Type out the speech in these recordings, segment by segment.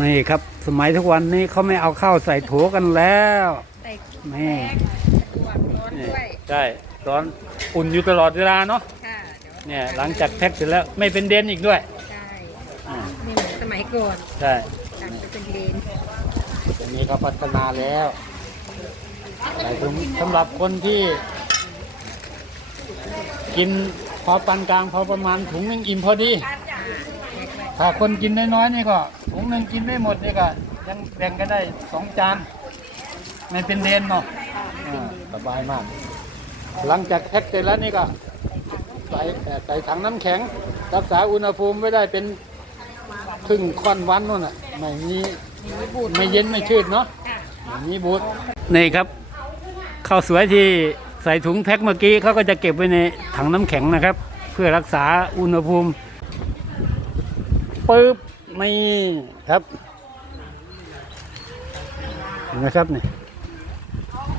นี่ครับ สมัยทุกวันนี้เขาไม่เอาข้าวใส่โถกันแล้วใส่นี่แป้งสะดวกร้อนนี่ด้วยใช่ร้อนอุ่นอยู่ตลอดเวลาเนาะค่ะเดี๋ยวเนี่ยหลังจากแพ็คเสร็จแล้วไม่เป็นเดนอีกด้วยใช่อ่าไม่เหมือนสมัยก่อนใช่ตักไปเป็นเลนอันนี้เขาพัฒนาแล้วแต่สำหรับคนที่ กินพอปานกลางพอประมาณถุงหนึงอิ่มพอดี ถ้าคนกินน้อยๆนี่ก็ ถุงหนึ่งกินไม่หมดนี่ก็ยังแบ่งกันได้สองจานไม่เป็นเดนเนาะอ่าสบายมาก หลังจากแพ็คเสร็จแล้วนี่ก็ใส่เอ่อใส่ถังน้ำแข็ง รักษาอุณหภูมิไว้ได้เป็นครึ่งค่อนวันนู่นน่ะไม่มีไม่เย็นไม่ชืดเนาะไม่มีบูด นี่ครับข้าวสวยที่ใส่ถุงแพ็คเมื่อกี้เขาก็จะเก็บไว้ในถังน้ำแข็งนะครับ เพื่อรักษาอุณหภูมิปึ๊บ นี่ครับเห็นะครับนี่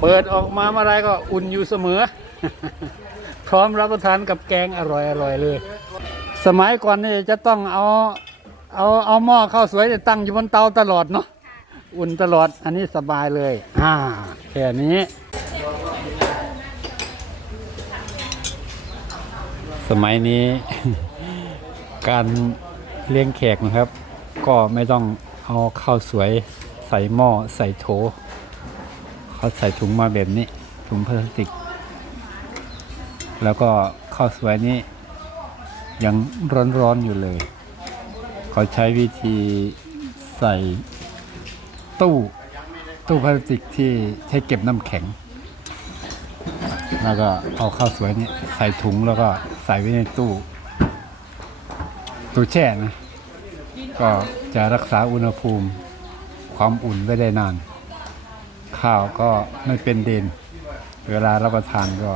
เปิดออกมาเมื่อไรก็อุ่นอยู่เสมอ พร้อมรับประทานกับแกงอร่อยอร่อยเลย สมัยก่อนนี่จะต้องเอาเอาเอาหม้อข้าวสวยเนี่ยตั้งอยู่บนเตาตลอดเนาะอุ่นตลอดอันนี้สบายเลย อ่าแค่นี้ สมัยนี้ การเลี้ยงแขกนะครับ ก็ไม่ต้องเอาข้าวสวยใส่หม้อใส่โถเขาใส่ถุงมาแบบนี้ ถุงพลาสติก แล้วก็ข้าวสวยนี้ยังร้อนๆอยู่เลย เขาใช้วิธีใส่ตู้ตู้พลาสติกที่ใช้เก็บน้ำแข็ง แล้วก็เอาข้าวสวยนี้ใส่ถุงแล้วก็ใส่ไว้ในตู้ ตู้แช่นะ ก็จะรักษาอุณหภูมิความอุ่นไว้ได้นาน ข้าวก็ไม่เป็นเดนเวลารับประทานก็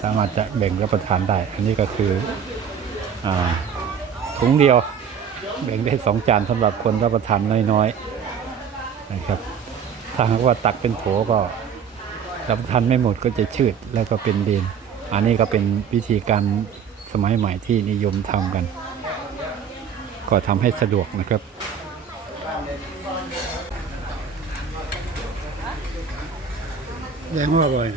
สามารถจะแบ่งรับประทานได้ อันนี้ก็คืออถุงเดียวแบ่งได้สองจานสำหรับคนรับประทานน้อยๆนะครับ ถ้าหากว่าตักเป็นโถก็รับประทานไม่หมดก็จะชืดแล้วก็เป็นเดนอันนี้ก็เป็นวิธีการสมัยใหม่ที่นิยมทำกัน ก็ทำให้สะดวกนะครับ แรงว่าบ่อย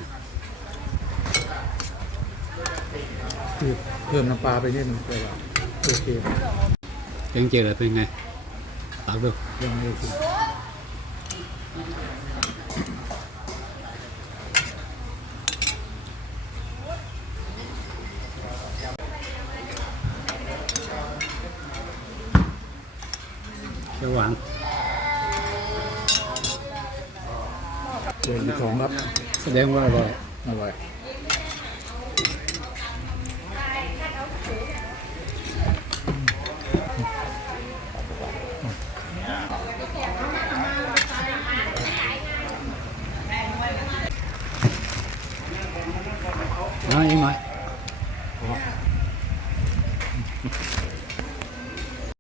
คือเพิ่มน้ำปลาไปนิดนึงก็ว่าโอเคยังเจอเป็นไงตักดูยังไม่โอเค เขียวหวานเดือนที่สองครับ แสดงว่าอร่อยอร่อยน้อยอีกหน่อย